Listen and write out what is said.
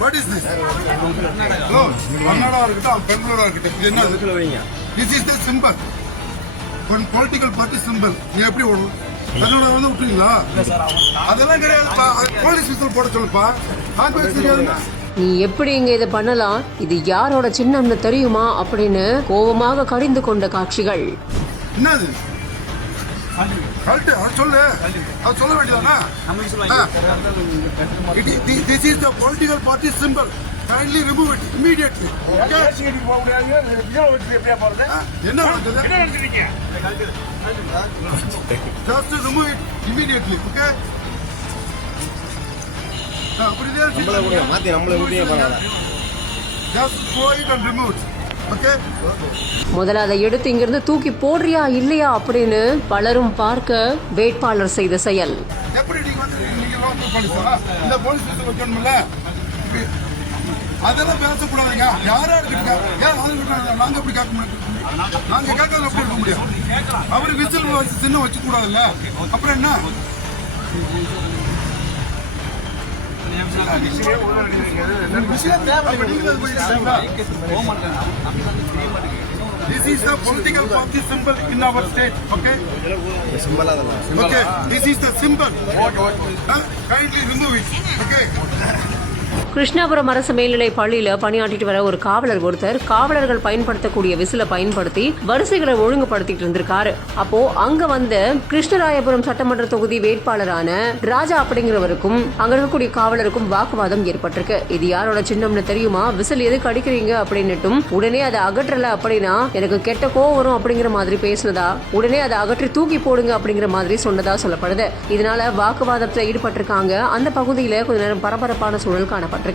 What is this? No, Kannada இருக்கட்டும் பெங்களூரா இருக்கட்டும் இது என்ன? This is the symbol. One political party symbol. நீ எப்படி ஓடணும்? கன்னடா வந்து விட்டுறீங்களா? அதெல்லாம் கிடையாது. போலீஸ் விசில் போட சொல்லுப்பா. காங்கிரஸ் தெரியாதுங்க. நீ எப்படி இங்க இதை பண்ணலாம், இது யாரோட சின்னம்னு தெரியுமா அப்படின்னு கோபமாக கடிந்து கொண்ட காட்சிகள். என்னது சொல்லு, அது சொல்ல வேண்டியதானா? This is the political party symbol. Kindly remove it immediately. என்ன நடக்குது? Just remove it immediately. Okay? Just throw it and remove it. Okay? முதல்ல அதை எடுத்து இங்கிருந்து தூக்கி போடுறியா இல்லையா அப்படின்னு பலரும் பார்க்க வேட்பாளர் செய்த செயல். எப்படி நீங்க வந்து நீங்க லோக்கல் போலீஸா? இந்த போலீஸ் வைக்கணும்ல? அதெல்லாம் பேசக்கூடாதுங்க. யாரா இருக்கீங்க? ஏன் ஆளுங்க நாங்க எப்படி கேட்க முடியும்? நாங்க கேட்கறது எப்படி இருக்க முடியும்? அவரு விசில் வச்சு சின்ன வச்சு கூடாதுல்ல? அப்புறம் என்ன? This is the political party symbol in our state. Okay? Okay. This is the symbol. Kindly remove it. Okay? Krishnapuram அரசு மேல்நிலை பள்ளியில பணியாற்றிட்டு வர ஒரு காவலர் ஒருத்தர் காவலர்கள் பயன்படுத்தக்கூடிய விசில பயன்படுத்தி வரிசைகளை ஒழுங்குபடுத்திட்டு இருந்திருக்காரு. அப்போ அங்க வந்த கிருஷ்ணராயபுரம் சட்டமன்ற தொகுதி வேட்பாளரான ராஜா அப்படிங்கிறவருக்கும் அங்க இருக்கக்கூடிய காவலருக்கும் வாக்குவாதம் ஏற்பட்டிருக்கு. இது யாரோட சின்னம்னு தெரியுமா, விசில் எதுக்கு அடிக்கிறீங்க அப்படின்னுட்டும் உடனே அதை அகற்றல அப்படின்னா எனக்கு கெட்ட கோவம் வரும் அப்படிங்கிற மாதிரி பேசினதா, உடனே அதை அகற்றி தூக்கி போடுங்க அப்படிங்கிற மாதிரி சொன்னதா சொல்லப்படுது. இதனால வாக்குவாதத்துல ஈடுபட்டிருக்காங்க. அந்த பகுதியில கொஞ்ச நேரம் பரபரப்பான சூழல் காணப்பட்டிருக்கு.